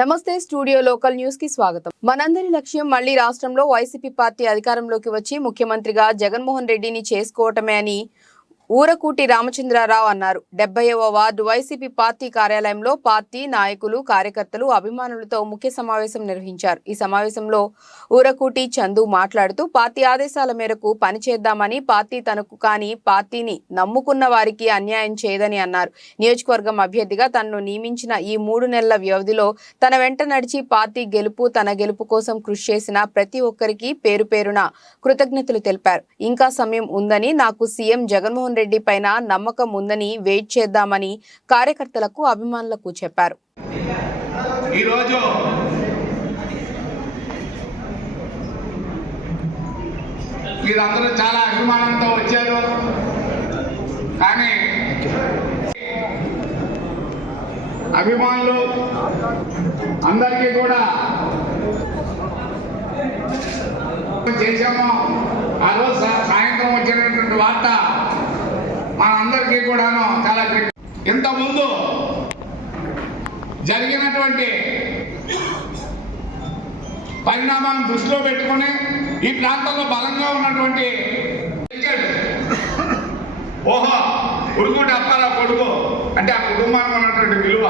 నమస్తే studio local న్యూస్కి స్వాగతం. మనందరి లక్ష్యం మళ్ళీ రాష్ట్రంలో వైసీపీ పార్టీ అధికారంలోకి వచ్చి ముఖ్యమంత్రిగా జగన్మోహన్ రెడ్డిని చేసుకోవటమే అని ఊరకూటి రామచంద్రారావు అన్నారు. డెబ్బైవ వార్డు వైసీపీ పార్టీ కార్యాలయంలో పార్టీ నాయకులు కార్యకర్తలు అభిమానులతో ముఖ్య సమావేశం నిర్వహించారు. ఈ సమావేశంలో ఊరకూటి చందు మాట్లాడుతూ పార్టీ ఆదేశాల మేరకు పనిచేద్దామని పార్టీ తనకు కానీ పార్టీని నమ్ముకున్న వారికి అన్యాయం చేయదని అన్నారు. నియోజకవర్గం అభ్యర్థిగా తనను నియమించిన ఈ మూడు నెలల వ్యవధిలో తన వెంట నడిచి పార్టీ గెలుపు తన గెలుపు కోసం కృషి చేసిన ప్రతి ఒక్కరికి పేరు పేరున కృతజ్ఞతలు తెలిపారు. ఇంకా సమయం ఉందని నాకు సీఎం జగన్మోహన్ రెడ్డి పైన నమ్మకం ఉందని వెయిట్ చేద్దామని కార్యకర్తలకు అభిమానులకు చెప్పారు. ఈరోజు మీరందరూ చాలా అభిమానంతో వచ్చారు. కానీ అభిమానులు అందరికీ కూడా చేశాము. ఆ రోజు సాయంత్రం వచ్చినటువంటి వార్త మనందరికీ కూడాను చాలా ఇంతకుముందు జరిగినటువంటి పరిణామాలను దృష్టిలో పెట్టుకుని ఈ ప్రాంతంలో బలంగా ఉన్నటువంటి ఓహో ఉడుకుంటే అప్పారా కొడుకు. అంటే ఆ కుటుంబానికి ఉన్నటువంటి విలువ.